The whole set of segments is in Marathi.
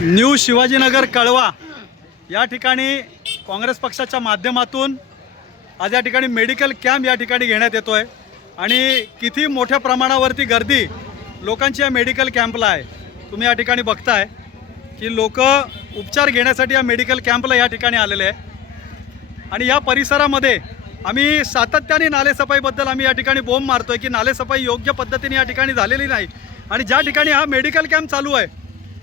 न्यू शिवाजीनगर कळवा या ठिकाणी काँग्रेस पक्षाच्या माध्यमातून आज या ठिकाणी मेडिकल कॅम्प या ठिकाणी घेण्यात येतो आहे आणि किती मोठ्या प्रमाणावरती गर्दी लोकांची या मेडिकल कॅम्पला आहे. तुम्ही या ठिकाणी बघताय की लोक उपचार घेण्यासाठी या मेडिकल कॅम्पला या ठिकाणी आलेले आहे आणि या परिसरामध्ये आम्ही सातत्याने नालेसफाईबद्दल आम्ही या ठिकाणी बोंब मारतोय की नालेसफाई योग्य पद्धतीने या ठिकाणी झालेली नाही. आणि ज्या ठिकाणी हा मेडिकल कॅम्प चालू आहे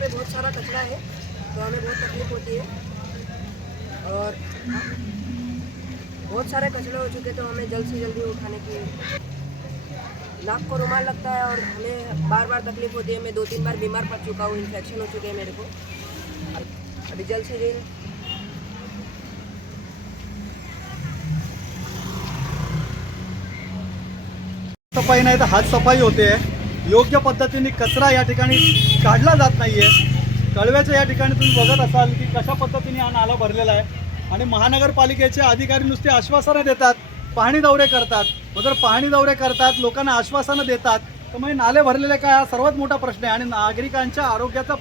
पे बहुत सारा कचरा है तो हमें बहुत तकलीफ़ होती है। और बहुत सारे कचरे हो चुके तो हमें जल्द से जल्दी उठाने की नाक को रुमाल लगता है और हमें बार बार तकलीफ़ होती है। मैं दो तीन बार बीमार पड़ चुका हूँ इन्फेक्शन हो चुके हैं मेरे को। अभी जल्द से जल्द सफ़ाई नाही तर हात सफ़ाई होते योग्य पद्धतीने कचरा या ठिकाणी काढला जात नाहीये. कळव्याच्या या ठिकाणी तुम्ही बघत असाल की कशा पद्धतीने हा नाला भरलेला आहे. आणि महानगरपालिकेचे अधिकारी नुसते आश्वासनं देतात पाहणी दौरे करतात. मग जर पाहणी दौरे करतात लोकांना आश्वासनं देतात तर मग नाले भरलेले काय? हा सर्वात मोठा प्रश्न आहे. आणि नागरिकांच्या आरोग्याचा